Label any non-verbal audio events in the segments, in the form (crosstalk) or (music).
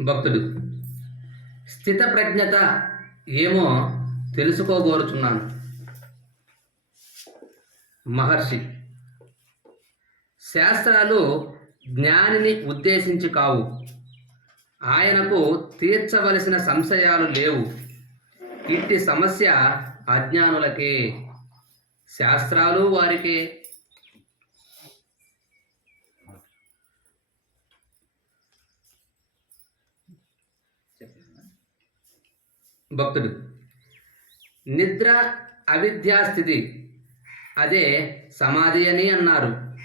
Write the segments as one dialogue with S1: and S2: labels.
S1: భక్తుడు. స్థితప్రజ్ఞత ఏమో తెలుసుకోగోరుచున్నాను. మహర్షి శాస్త్రాలు జ్ఞానిని ఉద్దేశించి కావు. ఆయనకు తీర్చవలసిన సంశయాలు లేవు. ఇట్టి సమస్య అజ్ఞానులకే శాస్త్రాలు వారికే భక్తుడు. నిద్ర అవిద్యాస్థితి అదే సమాధి అని అన్నారు.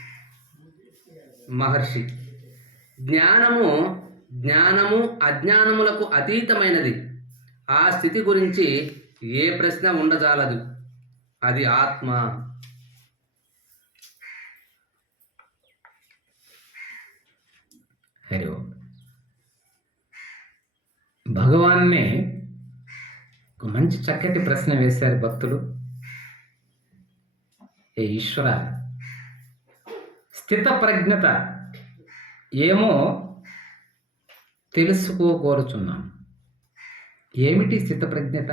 S1: మహర్షి. జ్ఞానము జ్ఞానము అజ్ఞానములకు అతీతమైనది. ఆ స్థితి గురించి ఏ ప్రశ్న ఉండజాలదు. అది ఆత్మ.
S2: హరి భగవాన్నే భగవాన్ని మంచి చక్కటి ప్రశ్న వేశారు భక్తులు. ఏ ఈశ్వర స్థిత ప్రజ్ఞత ఏమో తెలుసుకోకోరుచున్నాం ఏమిటి స్థిత ప్రజ్ఞత?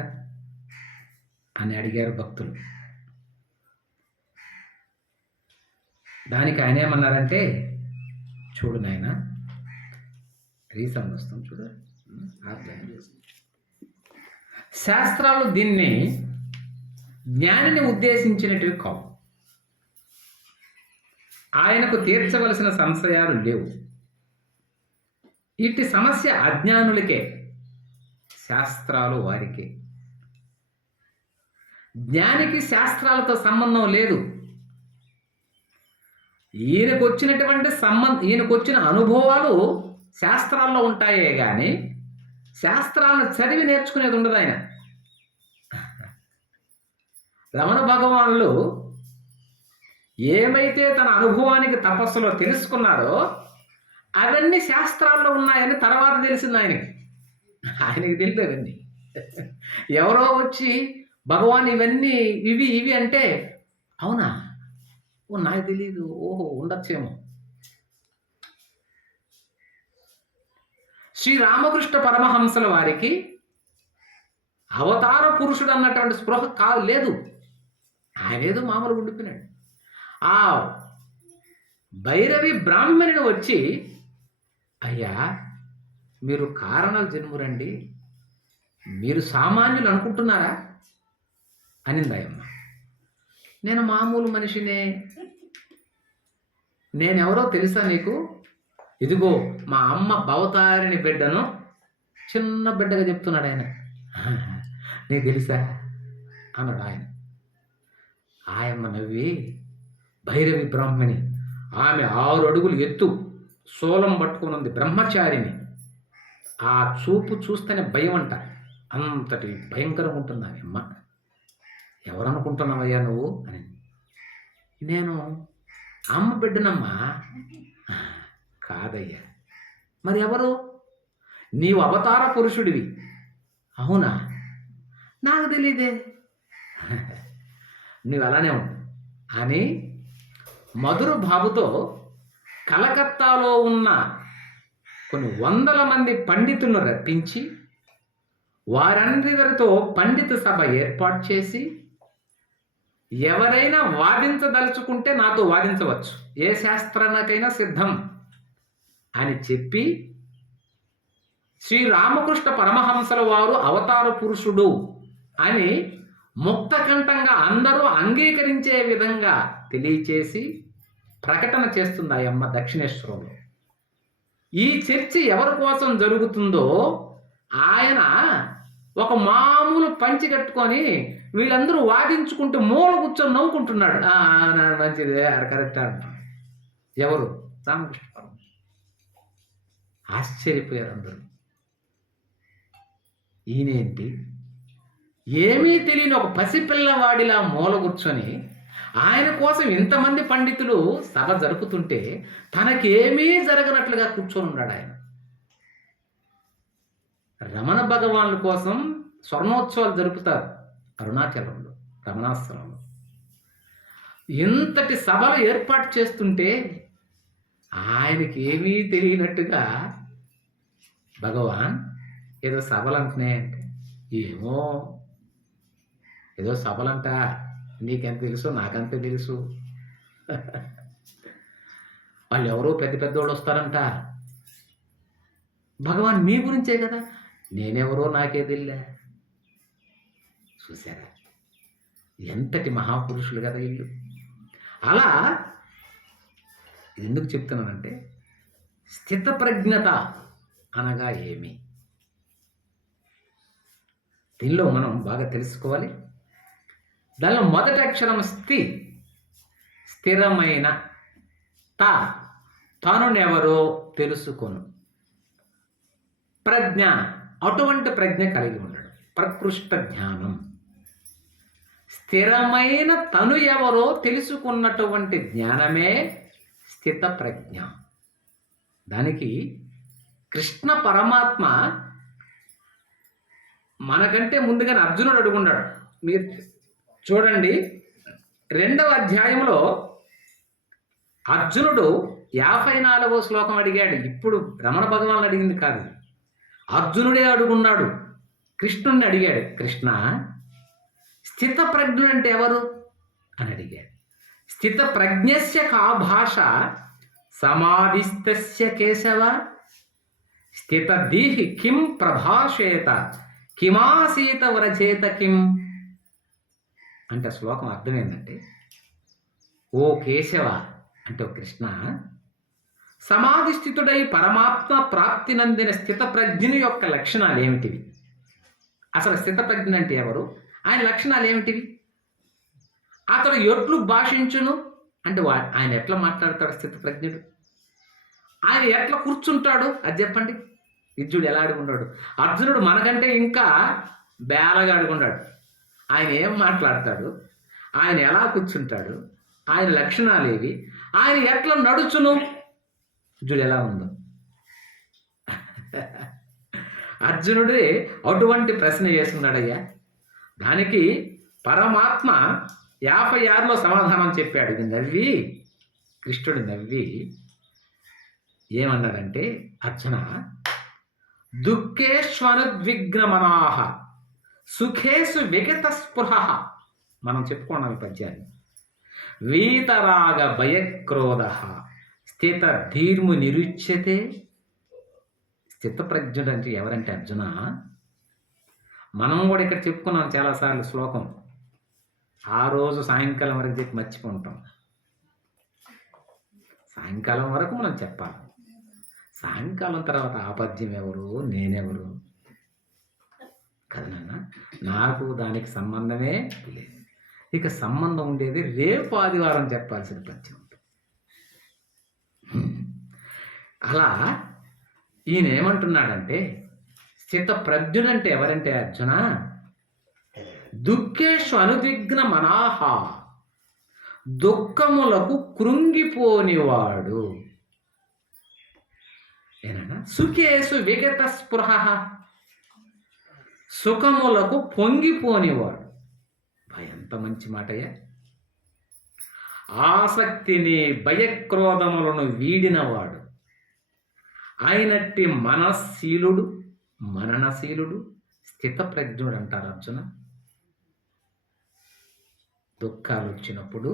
S2: అని అడిగారు భక్తులు. దానికి ఆయన ఏమన్నారంటే చూడు నాయన రీసన్ వస్తాం చూడు శాస్త్రాలు దీన్ని జ్ఞానిని ఉద్దేశించినటివి కావు. ఆయనకు తీర్చవలసిన సంశయాలు లేవు. ఇట్టి సమస్య అజ్ఞానులకే శాస్త్రాలు వారికే. జ్ఞానికి శాస్త్రాలతో సంబంధం లేదు. ఈయనకు వచ్చినటువంటి సంబంధ ఈయనకు వచ్చిన అనుభవాలు శాస్త్రాల్లో ఉంటాయే కానీ శాస్త్రాలను చదివి నేర్చుకునేది ఉండదు ఆయన. రమణ భగవానులు ఏమైతే తన అనుభవానికి తపస్సులో తెలుసుకున్నారో అవన్నీ శాస్త్రాల్లో ఉన్నాయని తర్వాత తెలిసింది ఆయనకి. ఆయనకి తెలియదండి ఎవరో వచ్చి భగవాన్ ఇవన్నీ ఇవి ఇవి అంటే అవునా? ఓ నాకు తెలియదు ఓహో ఉండొచ్చేమో. శ్రీ రామకృష్ణ పరమహంసల వారికి అవతార పురుషుడు అన్నటువంటి స్పృహ కాదు లేదు. ఆయన ఏదో మామూలుగా ఉండిపోయినాడు. ఆ భైరవి బ్రాహ్మణుడు వచ్చి అయ్యా మీరు కారణాలు జన్మురండి. మీరు సామాన్యులు అనుకుంటున్నారా? అనింది అయ్యమ్మ నేను మామూలు మనిషినే. నేనెవరో తెలుసా నీకు? ఇదిగో మా అమ్మ భవతారిణి బిడ్డను చిన్న బిడ్డగా చెప్తున్నాడు ఆయన. (laughs) నీకు తెలుసా? అన్నాడు ఆయన. ఆయమ్మ నవ్వి భైరవి బ్రాహ్మణి ఆమె ఆరు అడుగులు ఎత్తు సోలం పట్టుకుని ఉంది బ్రహ్మచారిని ఆ చూపు చూస్తేనే భయం అంట. అంతటి భయంకరంగా ఉంటుంది ఆమె అమ్మ. ఎవరనుకుంటున్నావయ్యా నువ్వు? అని. నేను అమ్మ బిడ్డనమ్మా. కాదయ్యా. మరి ఎవరు నీవు అవతార పురుషుడివి. అవునా? నాకు తెలియదే నువ్వు అలానే ఉండు. అని మధుర బాబుతో కలకత్తాలో ఉన్న కొన్ని వందల మంది పండితులను రప్పించి వారందరితో పండిత సభ ఏర్పాటు చేసి ఎవరైనా వాదించదలుచుకుంటే నాతో వాదించవచ్చు. ఏ శాస్త్రానికైనా సిద్ధం. అని చెప్పి శ్రీరామకృష్ణ పరమహంసల వారు అవతార పురుషుడు అని ముక్తకంఠంగా అందరూ అంగీకరించే విధంగా తెలియచేసి ప్రకటన చేస్తుంది ఆ అమ్మ దక్షిణేశ్వరంలో. ఈ చర్చ ఎవరి కోసం జరుగుతుందో ఆయన ఒక మామూలు పంచి కట్టుకొని వీళ్ళందరూ వాదించుకుంటూ మూల కూర్చొని నవ్వుకుంటున్నాడు. మంచిది కరెక్ట్ అంటున్నాడు. ఎవరు? రామకృష్ణ. ఆశ్చర్యపోయారు అందరూ. ఈయనేంటి? ఏమీ తెలియని ఒక పసిపిల్లవాడిలా మూల కూర్చొని ఆయన కోసం ఇంతమంది పండితులు సభ జరుపుతుంటే తనకేమీ జరగనట్లుగా కూర్చొని ఉన్నాడు ఆయన. రమణ భగవానుల కోసం స్వర్ణోత్సవాలు జరుపుతారు అరుణాచలంలో రమణాశ్రమంలో. ఇంతటి సభలు ఏర్పాటు చేస్తుంటే ఆయనకి ఏమీ తెలియనట్టుగా భగవాన్ ఏదో సభలు అంటే ఏమో ఏదో సభలంట. నీకెంత తెలుసు నాకెంత తెలుసు. (laughs) వాళ్ళు ఎవరో పెద్ద పెద్దోళ్ళు వస్తారంట. భగవాన్ మీ గురించే కదా. నేనెవరో నాకే తెలియలే చూసారా ఎంతటి మహాపురుషులు కదా వీళ్ళు. అలా ఎందుకు చెప్తున్నానంటే స్థితప్రజ్ఞత. అనగా ఏమి? దీనిలో మనం బాగా తెలుసుకోవాలి. దానిలో మొదటి అక్షరం స్థి స్థిరమైన త. తనునెవరో తెలుసుకొను. ప్రజ్ఞ అటువంటి ప్రజ్ఞ కలిగి ఉండడం ప్రకృష్ట జ్ఞానం. స్థిరమైన తను ఎవరో తెలుసుకున్నటువంటి జ్ఞానమే స్థిత ప్రజ్ఞ. దానికి కృష్ణ పరమాత్మ మనకంటే ముందుగానే అర్జునుడు అడుగున్నాడు. మీరు చూడండి రెండవ అధ్యాయంలో అర్జునుడు యాభై నాలుగో శ్లోకం అడిగాడు. ఇప్పుడు రమణ భగవాన్ అడిగింది కాదు. అర్జునుడే అడుగున్నాడు. కృష్ణుణ్ణి అడిగాడు. కృష్ణ స్థిత అంటే ఎవరు? అని అడిగాడు. స్థిత ప్రజ్ఞస్య కా భాష సమాధిస్తస్య కేశవ స్థిత కిం ప్రభాషేత? కిమాసీత వరచేత కిం? అంటే శ్లోకం అర్థం ఏంటంటే ఓ కేశవ అంటే ఓ కృష్ణ సమాధిస్థితుడై పరమాత్మ ప్రాప్తి నందిన స్థిత ప్రజ్ఞని యొక్క లక్షణాలు ఏమిటివి అసలు స్థిత ప్రజ్ఞ అంటే ఎవరు? ఆయన లక్షణాలు ఏమిటివి అతడు ఎట్లు భాషించును? అంటే వా ఆయన ఎట్లా మాట్లాడతాడు స్థితప్రజ్ఞుడు? ఆయన ఎట్లా కూర్చుంటాడు? అది చెప్పండి. విద్యుడు ఎలా అడుగుంటాడు అర్జునుడు మనకంటే ఇంకా బేలగా అడుగున్నాడు ఆయన ఏం మాట్లాడతాడు? ఆయన ఎలా కూర్చుంటాడు? ఆయన లక్షణాలు ఏవి? ఆయన ఎట్లా నడుచును? చూడు ఎలా ఉందో. అర్జునుడే అటువంటి ప్రశ్న చేస్తున్నాడయ్యా. దానికి పరమాత్మ యాభై ఆరులో సమాధానం చెప్పాడు. ఇది నవ్వి కృష్ణుడు నవ్వి ఏమన్నాడంటే అర్జున దుఃఖేష్వనుద్విగ్నమనాహ సుఖేసు విగత స్పృహ మనం చెప్పుకున్నాం ఈ పద్యాన్ని. వీతరాగ భయక్రోధ స్థిత ధీర్ము నిరుచ్యతే స్థితప్రజ్ఞుడు అంటే ఎవరంటే అర్జున? మనం కూడా ఇక్కడ చెప్పుకున్నాం చాలాసార్లు శ్లోకం. ఆ రోజు సాయంకాలం వరకు చెప్పి మర్చిపోంటాం. సాయంకాలం వరకు మనం చెప్పాలి. సాయంకాలం తర్వాత ఆపద్యం ఎవరు? నేనెవరు? కదా నాన్న? నాకు దానికి సంబంధమే లేదు. ఇక సంబంధం ఉండేది రేపు ఆదివారం చెప్పాల్సిన పద్యం అలా ఈయన ఏమంటున్నాడంటే స్థిత ప్రజ్ఞుడంటే ఎవరంటే అర్జున? దుఃఖేషు అనుదిగ్న మనాహ. దుఃఖములకు కృంగిపోనివాడు. ఏనన్నా సుఖేసు విగత స్పృహ సుఖములకు పొంగిపోనివాడు ఎంత మంచి మాటయ్యా ఆసక్తిని భయక్రోధములను వీడినవాడు అయినట్టి మనశీలుడు మననశీలుడు స్థితప్రజ్ఞుడు అంటారు అర్జున దుఃఖాలు వచ్చినప్పుడు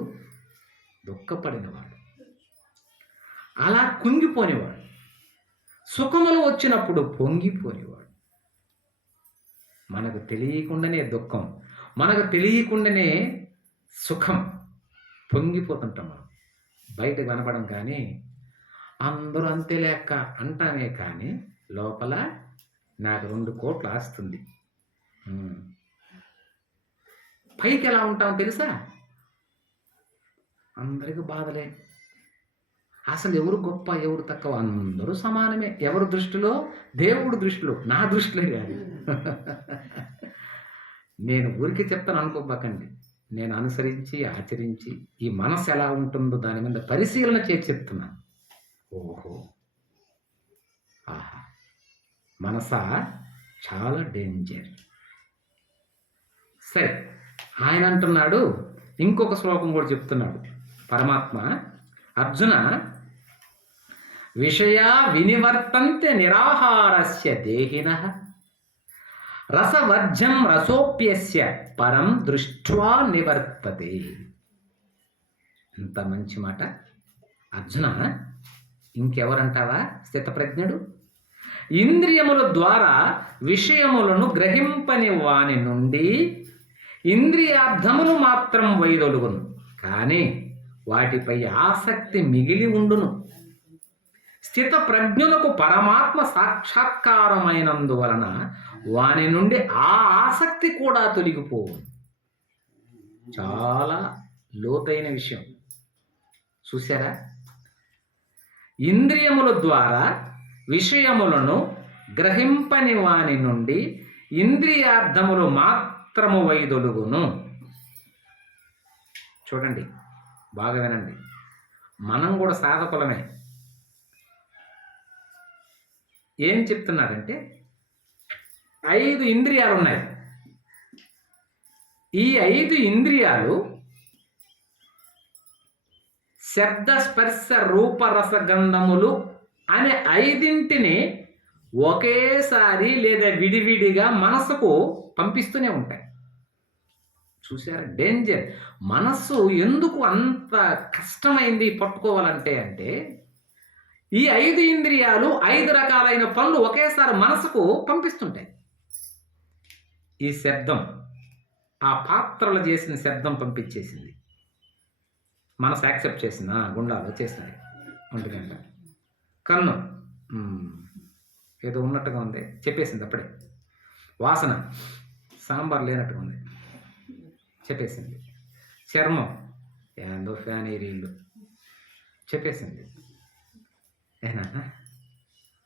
S2: దుఃఖపడినవాడు అలా కుంగిపోనివాడు సుఖములు వచ్చినప్పుడు పొంగిపోయేవాడు. మనకు తెలియకుండానే దుఃఖం మనకు తెలియకుండానే సుఖం పొంగిపోతుంటాం మనం. బయట కనపడం కానీ అందరూ అంతే లెక్క అంటామే కానీ లోపల నాకు రెండు కోట్లు ఆస్తుంది. పైకి ఎలా ఉంటాం తెలుసా? అందరికీ బాధలే. అసలు ఎవరు గొప్ప ఎవరు తక్కువ అందరూ సమానమే. ఎవరి దృష్టిలో? దేవుడి దృష్టిలో. నా దృష్టిలో కాదు. నేను ఊరికి చెప్తాను అనుకోబాకండి. నేను అనుసరించి ఆచరించి ఈ మనసు ఎలా ఉంటుందో దాని మీద పరిశీలన చేసి చెప్తున్నాను. ఓహో. ఆహా. మనస? చాలా డేంజర్. సరే. ఆయన అంటున్నాడు ఇంకొక శ్లోకం కూడా చెప్తున్నాడు. పరమాత్మ అర్జున విషయా వినివర్తంతే నిరాహారస్య దేహిన. రసవర్జం రసోప్యస్య పరం దృష్ట్వా నివర్తతే. ఇంత మంచి మాట. అర్జున ఇంకెవరంటావా స్థితప్రజ్ఞుడు? ఇంద్రియముల ద్వారా విషయములను గ్రహింపని వాని నుండి ఇంద్రియార్థములు మాత్రం వైదొలుగును. కానీ వాటిపై ఆసక్తి మిగిలి ఉండును. స్థిత ప్రజ్ఞులకు పరమాత్మ సాక్షాత్కారమైనందువలన వాని నుండి ఆ ఆసక్తి కూడా తొలగిపోవు. చాలా లోతైన విషయం. చూసారా ఇంద్రియముల ద్వారా విషయములను గ్రహింపని వాని నుండి ఇంద్రియార్థములు మాత్రము వైదొలుగును. చూడండి బాగా వినండి. మనం కూడా సాధకులమే. ఏం చెప్తున్నాడంటే ఐదు ఇంద్రియాలు ఉన్నాయి ఈ ఐదు ఇంద్రియాలు శబ్ద స్పర్శ రూపరస గంధములు అనే ఐదింటిని ఒకేసారి లేదా విడివిడిగా మనసుకు పంపిస్తూనే ఉంటాయి. చూసారా డేంజర్. మనస్సు ఎందుకు అంత కష్టమైంది పట్టుకోవాలంటే అంటే ఈ ఐదు ఇంద్రియాలు ఐదు రకాలైన పనులు ఒకేసారి మనసుకు పంపిస్తుంటాయి. ఈ శబ్దం ఆ పాత్రలు చేసిన శబ్దం పంపించేసింది. మనసు యాక్సెప్ట్ చేసిన గుండాలు చేసింది. ఒంటి గంట. కన్ను ఏదో ఉన్నట్టుగా ఉంది. చెప్పేసింది అప్పుడే. వాసన సాంబార్ లేనట్టుగా ఉంది. చెప్పేసింది. చర్మం ఏందో ఫ్యాన్ ఏరీళ్ళు చెప్పేసింది. ఏనా?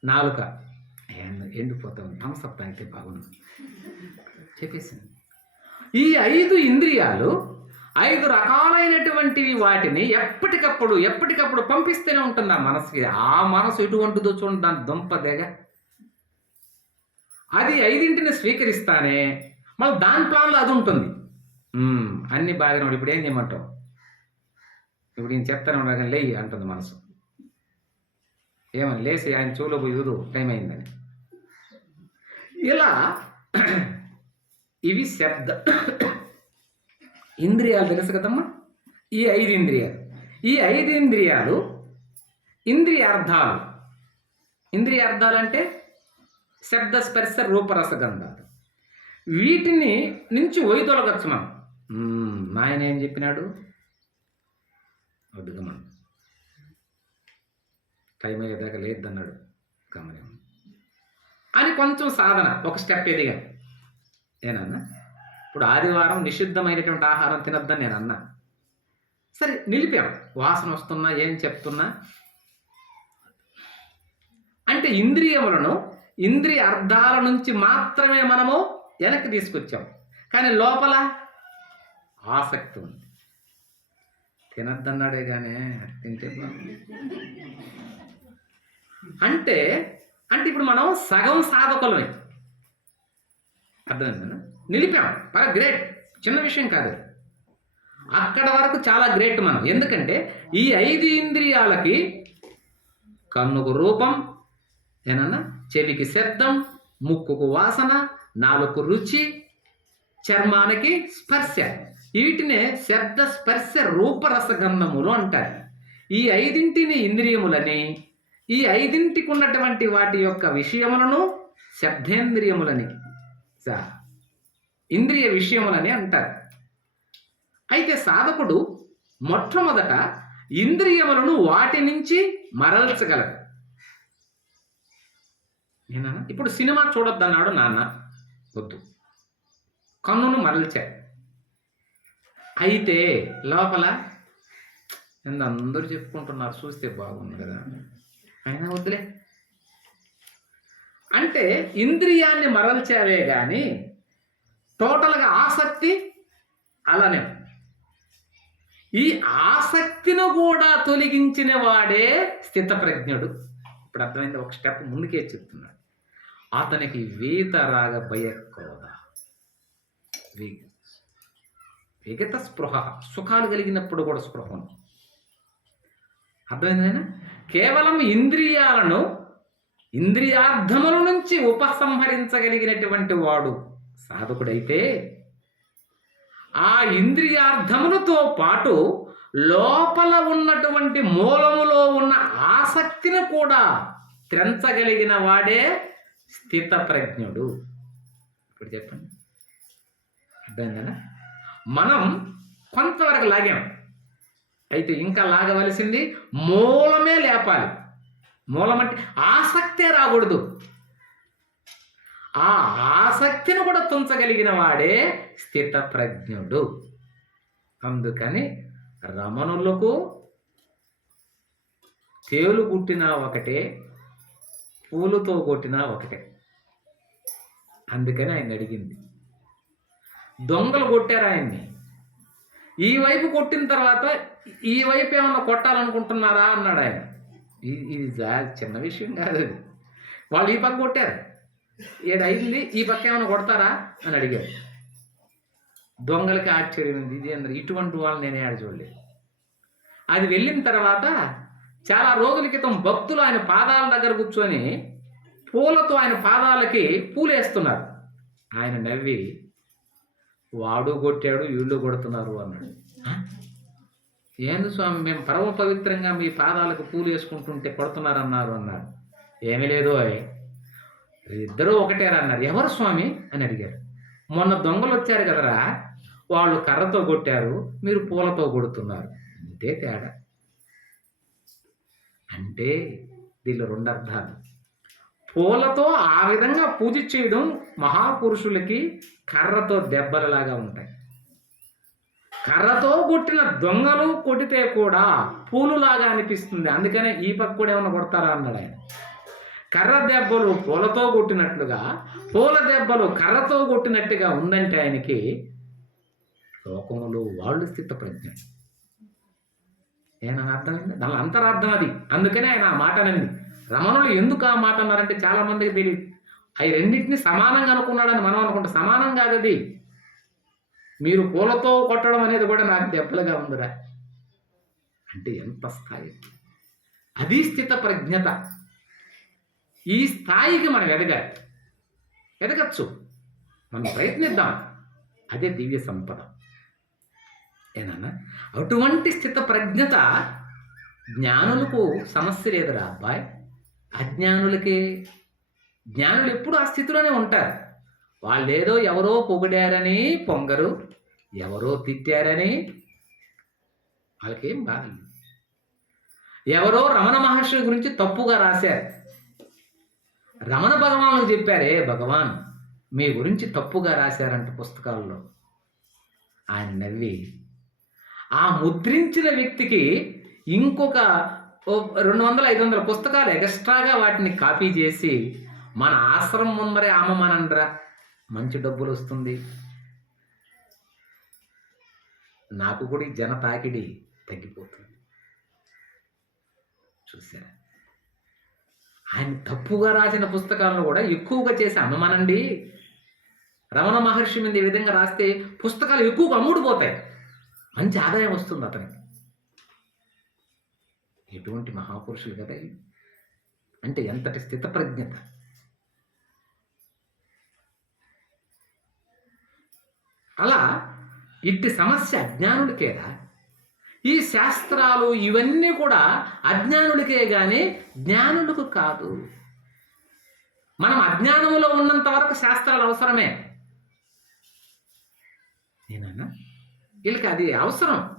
S2: నాలుక. ఏందో ఎండిపోతా ఉంది థమ్స్అప్ అయితే బాగుంది చెప్పేసింది. ఈ ఐదు ఇంద్రియాలు ఐదు రకాలైనటువంటివి వాటిని ఎప్పటికప్పుడు ఎప్పటికప్పుడు పంపిస్తూనే ఉంటుంది ఆ మనసుకి ఆ మనసు ఎటువంటిదో చూడండి దాని దుంపదేగా అది ఐదింటిని స్వీకరిస్తానే మళ్ళీ దాని ప్లాన్లో అది ఉంటుంది. అన్నీ అన్ని బాగానే ఇప్పుడు ఏం చేయమంటావు? ఇప్పుడు నేను చెప్తానే ఉండగా లేయి అంటుంది మనసు ఏమని లేచి ఆయన చెవులో పోయి ఊదు టైం అయిందని. ఇలా ఇవి శబ్ద ఇంద్రియాలు తెలుసు కదమ్మా? ఈ ఐదు ఇంద్రియాలు. ఈ ఐదు ఇంద్రియాలు ఇంద్రియార్థాలు. ఇంద్రియార్థాలు అంటే శబ్ద స్పర్శ రూపరసగంధాలు వీటిని నుంచి వైదొలగచ్చు మనం. నాయన ఏం చెప్పినాడు? అడుగమను టైం అయ్యేదాకా లేదన్నాడు గమనం అని కొంచెం సాధన ఒక స్టెప్ ఎదిగా. ఏనన్నా? ఇప్పుడు ఆదివారం నిషిద్ధమైనటువంటి ఆహారం తినొద్దని నేను అన్నా సరే నిలిపాం. వాసన వస్తున్నా ఏం చెప్తున్నా? అంటే ఇంద్రియములను ఇంద్రియ అర్థాల నుంచి మాత్రమే మనము వెనక్కి తీసుకొచ్చాం. కానీ లోపల ఆసక్తి ఉంది. తినద్దన్నాడే కానీ తింటే అంటే అంటే ఇప్పుడు మనం సగం సాధకులమే. అర్థమైందా నిలిపాం. బాగా గ్రేట్. చిన్న విషయం కాదు అక్కడ వరకు చాలా గ్రేట్ మనం. ఎందుకంటే ఈ ఐదు ఇంద్రియాలకి కన్నుకు రూపం ఏనన్నా? చెవికి శబ్దం ముక్కుకు వాసన నాలుగు రుచి చర్మానికి స్పర్శ. వీటినే శబ్ద స్పర్శ రూపరసగంధములు అంటారు. ఈ ఐదింటిని ఇంద్రియములని ఈ ఐదింటికి ఉన్నటువంటి వాటి యొక్క విషయములను శబ్దేంద్రియములని స- ఇంద్రియ విషయములని అంటారు. అయితే సాధకుడు మొట్టమొదట ఇంద్రియములను వాటి నుంచి మరల్చగలడు. నేనా ఇప్పుడు సినిమా చూడొద్దన్నాడు నాన్న. వద్దు. కన్నును మరల్చాడు. అయితే లోపల ఏందో అందరూ చెప్పుకుంటున్నారు చూస్తే బాగుంది కదా. అయినా వద్దులే. అంటే ఇంద్రియాన్ని మరల్చేవే కానీ టోటల్గా ఆసక్తి అలానే ఈ ఆసక్తిని కూడా తొలగించిన వాడే స్థితప్రజ్ఞుడు. ఇప్పుడు అర్థమైంది ఒక స్టెప్ ముందుకే చెప్తున్నాడు అతనికి వీతరాగ భయక్రోధ విగత స్పృహ. సుఖాలు కలిగినప్పుడు కూడా స్పృహ ఉంది. అర్థమైందేనా కేవలం ఇంద్రియాలను ఇంద్రియార్థముల నుంచి ఉపసంహరించగలిగినటువంటి వాడు సాధకుడైతే ఆ ఇంద్రియార్థములతో పాటు లోపల ఉన్నటువంటి మూలములో ఉన్న ఆసక్తిని కూడా త్రెంచగలిగిన వాడే స్థితప్రజ్ఞుడు. ఇప్పుడు చెప్పండి. అర్థమైందా మనం కొంతవరకు లాగాం. అయితే ఇంకా లాగవలసింది మూలమే లేపాలి. మూలం అంటే ఆసక్తే రాకూడదు. ఆ ఆసక్తిని కూడా తుంచగలిగిన వాడే స్థితప్రజ్ఞుడు. అందుకని రమణులకు తేలు గుట్టినా ఒకటే పూలతో కొట్టినా ఒకటే. అందుకని ఆయన అడిగింది. దొంగలు కొట్టారు ఆయన్ని. ఈ వైపు కొట్టిన తర్వాత ఈ వైపు ఏమన్నా కొట్టాలనుకుంటున్నారా? అన్నాడు ఆయన. ఇది చిన్న విషయం కాదు అది. వాళ్ళు ఈ పక్క కొట్టారు. ఏడు అయింది ఈ పక్క ఏమైనా కొడతారా? అని అడిగారు. దొంగలకి ఆశ్చర్యం ఉంది. ఇది అందరు ఇటువంటి వాళ్ళు నేనే ఆడ చూడలేదు. అది వెళ్ళిన తర్వాత చాలా రోజుల క్రితం భక్తులు ఆయన పాదాల దగ్గర కూర్చొని పూలతో ఆయన పాదాలకి పూలేస్తున్నారు ఆయన నవ్వి వాడు కొట్టాడు వీళ్ళు కొడుతున్నారు అన్నాడు. ఏంది స్వామి మేము పరమ పవిత్రంగా మీ పాదాలకు పూలు వేసుకుంటుంటే కొడుతున్నారన్నారు అన్నాడు. ఏమీ లేదు అయ్ ఇద్దరూ ఒకటేరా అన్నారు. ఎవరు స్వామి? అని అడిగారు. మొన్న దొంగలు వచ్చారు కదరా? వాళ్ళు కర్రతో కొట్టారు మీరు పూలతో కొడుతున్నారు. అంతే తేడా. అంటే దీనిలో రెండు అర్థాలు. పూలతో ఆ విధంగా పూజ చేయడం మహాపురుషులకి కర్రతో దెబ్బలలాగా ఉంటాయి. కర్రతో కొట్టిన దొంగలు కొట్టితే కూడా పూలులాగా అనిపిస్తుంది. అందుకనే ఈ పక్క కూడా ఏమైనా కొడతారా అన్నాడు ఆయన. కర్ర దెబ్బలు పూలతో కొట్టినట్లుగా పూల దెబ్బలు కర్రతో కొట్టినట్టుగా ఉందంటే ఆయనకి లోకములు వాళ్ళు స్థితప్రజ్ఞ ఏమైనా అర్థమైంది? దాని అంతరార్థం అది. అందుకనే ఆయన ఆ మాట అనింది రమణులు ఎందుకు ఆ మాట అన్నారంటే చాలా మందికి తెలియదు అవి రెండింటిని సమానంగా అనుకున్నాడని మనం అనుకుంటాం. సమానం కాదు అది మీరు పూలతో కొట్టడం అనేది కూడా నాకు దెబ్బలుగా ఉందిరా. అంటే ఎంత స్థాయి? అది స్థిత ప్రజ్ఞత. ఈ స్థాయికి మనం ఎదగాలి. ఎదగచ్చు. మనం ప్రయత్నిద్దాం. అదే దివ్య సంపద. ఏనా అటువంటి స్థిత ప్రజ్ఞత జ్ఞానులకు సమస్య లేదురా అబ్బాయి. అజ్ఞానులకే జ్ఞానులు ఎప్పుడు ఆ స్థితిలోనే ఉంటారు. వాళ్ళేదో ఎవరో పొగిడారని పొంగరు ఎవరో తిట్టారని వాళ్ళకేం బాగలేదు ఎవరో రమణ మహర్షి గురించి తప్పుగా రాశారు. రమణ భగవానులకు చెప్పారే భగవాన్ మీ గురించి తప్పుగా రాశారంట పుస్తకాల్లో. ఆయన నవ్వి ఆ ముద్రించిన వ్యక్తికి ఇంకొక రెండు వందల ఐదు వందల పుస్తకాలు ఎక్స్ట్రాగా వాటిని కాపీ చేసి మన ఆశ్రమం ముందరే ఆమమానండ్రా. మంచి డబ్బులు వస్తుంది నాకు కూడా ఈ జన తాకిడి తగ్గిపోతుంది. చూసారా ఆయన తప్పుగా రాసిన పుస్తకాలను కూడా ఎక్కువగా చేసి అమ్మమనండి రమణ మహర్షి మీద ఈ విధంగా రాస్తే పుస్తకాలు ఎక్కువగా అమ్ముడుపోతాయి. మంచి ఆదాయం వస్తుంది అతనికి. ఎటువంటి మహాపురుషులు కదా అంటే ఎంతటి స్థితప్రజ్ఞత? అలా ఇట్టి సమస్య అజ్ఞానుడికేదా ఈ శాస్త్రాలు ఇవన్నీ కూడా అజ్ఞానుడికే కానీ జ్ఞానులకు కాదు. మనం అజ్ఞానంలో ఉన్నంత వరకు శాస్త్రాలు అవసరమే. నేనన్నా? వీళ్ళకి అది అవసరం.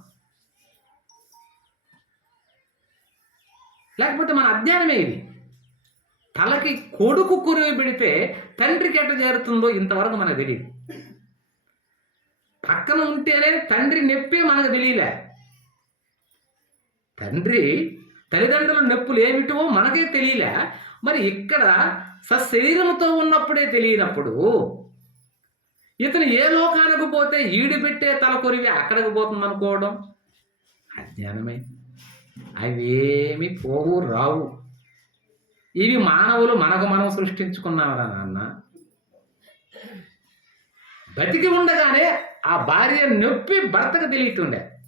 S2: లేకపోతే మన అజ్ఞానమే ఇది. తలకి కొడుకు కురివి పెడితే తండ్రికి ఎట్ట చేరుతుందో ఇంతవరకు మనకు తెలియదు పక్కన ఉంటేనే తండ్రి నొప్పే మనకు తెలియలే. తండ్రి తల్లిదండ్రుల నొప్పులు ఏమిటో మనకే తెలియలే. మరి ఇక్కడ సశరీరంతో ఉన్నప్పుడే తెలియనప్పుడు ఇతను ఏ లోకానికి పోతే ఈడు పెట్టే తల కొరివి అక్కడికి పోతుంది అనుకోవడం అజ్ఞానమే. అవేమి పోవు రావు. ఇవి మానవులు మనకు మనం సృష్టించుకున్నారా నాన్న? బతికి ఉండగానే ఆ భార్య నొప్పి భర్తకు తెలియటుండే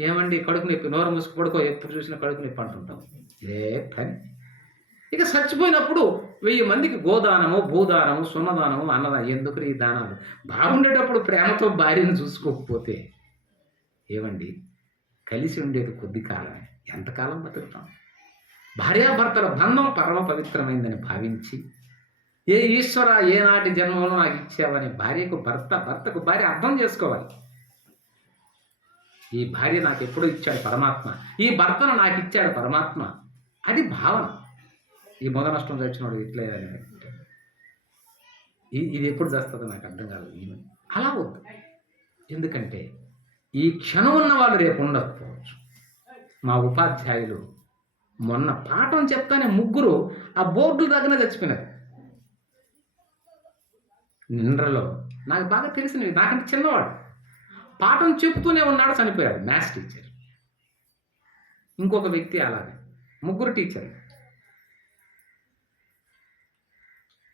S2: ఏమండి కడుపు నొప్పి? నోరు మూసుకు పడుకో ఎప్పుడు చూసినా కడుపు నొప్పి అంటుంటాం ఏ పని? ఇక చచ్చిపోయినప్పుడు వెయ్యి మందికి గోదానము భూదానము సున్నదానము అన్నదానం. ఎందుకు ఈ దానాలు? బాగుండేటప్పుడు ప్రేమతో భార్యను చూసుకోకపోతే ఏమండి? కలిసి ఉండేది కొద్ది కాలమే. ఎంతకాలం బతుకుతాం? భార్యాభర్తల బంధం పరమ పవిత్రమైందని భావించి ఏ ఈశ్వర ఏనాటి జన్మలో నాకు ఇచ్చావని భార్యకు భర్త భర్తకు భార్య అర్థం చేసుకోవాలి. ఈ భార్య నాకు ఎప్పుడూ ఇచ్చాడు పరమాత్మ. ఈ భర్తను నాకు ఇచ్చాడు పరమాత్మ. అది భావన. ఈ మొద నష్టం చచ్చినోడు ఇట్లే ఇది ఎప్పుడు చేస్తుందో నాకు అర్థం కాదు. ఈమె అలా వద్దు. ఎందుకంటే ఈ క్షణం ఉన్న వాళ్ళు రేపు ఉండకపోవచ్చు. మా ఉపాధ్యాయులు మొన్న పాఠం చెప్తానే ముగ్గురు ఆ బోర్డుల దగ్గర చచ్చిపోయినారు. నిండ్రలో. నాకు బాగా తెలిసినవి నాకంటే చిన్నవాడు. పాఠం చెప్తూనే ఉన్నాడు చనిపోయాడు. Maths teacher. ఇంకొక వ్యక్తి అలాగే. ముగ్గురు టీచర్.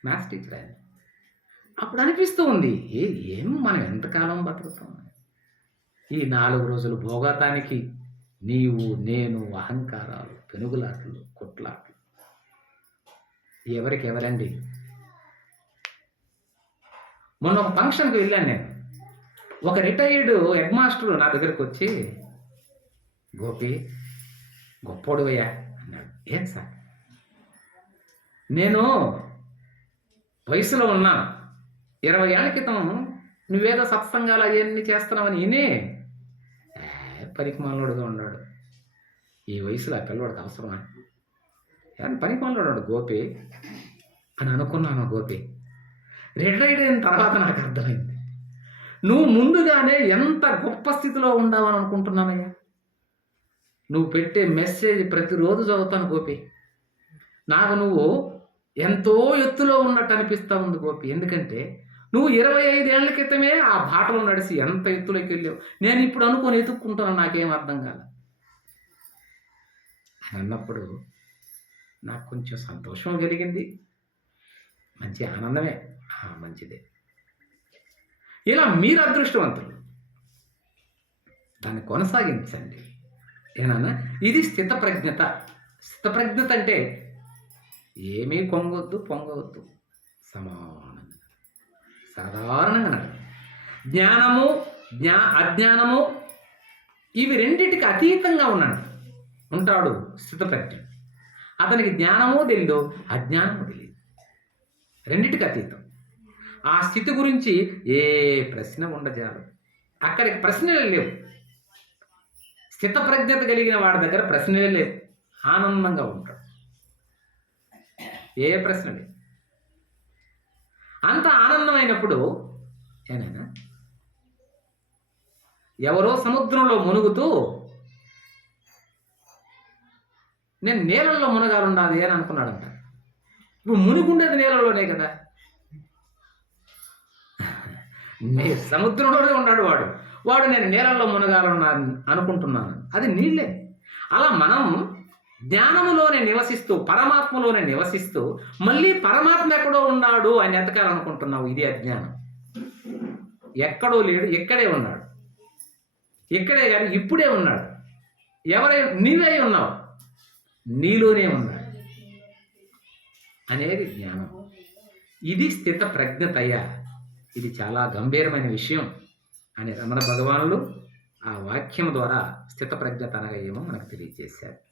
S2: మ్యాథ్స్ టీచర్ ఆయన. అప్పుడు అనిపిస్తూ ఉంది ఏ ఏం మనం ఎంతకాలం బతుకుతాం? ఈ నాలుగు రోజులు భోగతానికి నీవు నేను అహంకారాలు పెనుగులాట్లు కొట్లాట్లు. ఎవరికి ఎవరండి మొన్న ఒక ఫంక్షన్కి వెళ్ళాను నేను. ఒక రిటైర్డ్ హెడ్ మాస్టర్ నా దగ్గరకు వచ్చి గోపి గొప్పోడువయ్యా అన్నాడు. ఏం సార్? నేను వయసులో ఉన్నాను. ఇరవై ఏళ్ళ క్రితం నువ్వేదో సత్సంగాలు అవన్నీ చేస్తున్నావని విని "ఏ, ఉన్నాడు. ఈ వయసులో ఆ పిల్లవాడికి అవసరమా? ఏమన్నా పనికి మాలోడు గోపి. అని అనుకున్నాను గోపి. రిటైర్డ్ అయిన తర్వాత నాకు అర్థమైంది. నువ్వు ముందుగానే ఎంత గొప్ప స్థితిలో ఉండావని అనుకుంటున్నానయ్యా? నువ్వు పెట్టే మెసేజ్ ప్రతిరోజు చదువుతాను గోపి. నాకు నువ్వు ఎంతో ఎత్తులో ఉన్నట్టు అనిపిస్తా ఉంది గోపి. ఎందుకంటే నువ్వు ఇరవై ఐదేళ్ళ క్రితమే ఆ బాటలో నడిచి ఎంత ఎత్తులోకి వెళ్ళావు? నేను ఇప్పుడు అనుకొని ఎత్తుక్కుంటాను నాకేం అర్థం కాల. అని అన్నప్పుడు నాకు కొంచెం సంతోషం కలిగింది. మంచి ఆనందమే. మంచిదే. ఇలా మీరు అదృష్టవంతులు. దాన్ని కొనసాగించండి. ఏనన్నా ఇది స్థితప్రజ్ఞత. స్థితప్రజ్ఞత అంటే ఏమీ కొంగొద్దు పొంగవద్దు సమానంగా. సాధారణంగా నడవండి. జ్ఞానము జ్ఞా అజ్ఞానము ఇవి రెండింటికి అతీతంగా ఉన్నాడు ఉంటాడు స్థితప్రజ్ఞ. అతనికి జ్ఞానము తెలియదు అజ్ఞానము తెలియదు రెండింటికి అతీతం. ఆ స్థితి గురించి ఏ ప్రశ్న ఉండజాలు అక్కడికి ప్రశ్నలే లేవు. స్థితప్రజ్ఞత కలిగిన వాడి దగ్గర ప్రశ్నలే లేవు. ఆనందంగా ఉంటాడు. ఏ ప్రశ్న లేదు. అంత ఆనందమైనప్పుడు ఏనైనా ఎవరో సముద్రంలో మునుగుతూ నేను నీళ్ళల్లో మునగాలున్నది అని అనుకున్నాడంట. ఇప్పుడు మునిగుండేది నీళ్ళలోనే కదా. సముద్రంలోనే ఉన్నాడు వాడు. వాడు నేను నీళ్ళల్లో మునగాలన్నా అనుకుంటున్నాను. అది నీళ్ళే. అలా మనం జ్ఞానములోనే నివసిస్తూ పరమాత్మలోనే నివసిస్తూ మళ్ళీ పరమాత్మ ఎక్కడో ఉన్నాడు అని ఎతకాలనుకుంటున్నావు ఇది అజ్ఞానం. ఎక్కడో లేడు ఎక్కడే ఉన్నాడు. ఇక్కడే కానీ ఇప్పుడే ఉన్నాడు. ఎవరై నీవే ఉన్నావు. నీలోనే ఉన్నాడు. అనేది జ్ఞానం. ఇది స్థిత ప్రజ్ఞతయ్య ఇది చాలా గంభీరమైన విషయం అని రమణ భగవానులు ఆ వాక్యం ద్వారా స్థితప్రజ్ఞ ప్రజ్ఞత ఏమో మనకు తెలియజేశారు.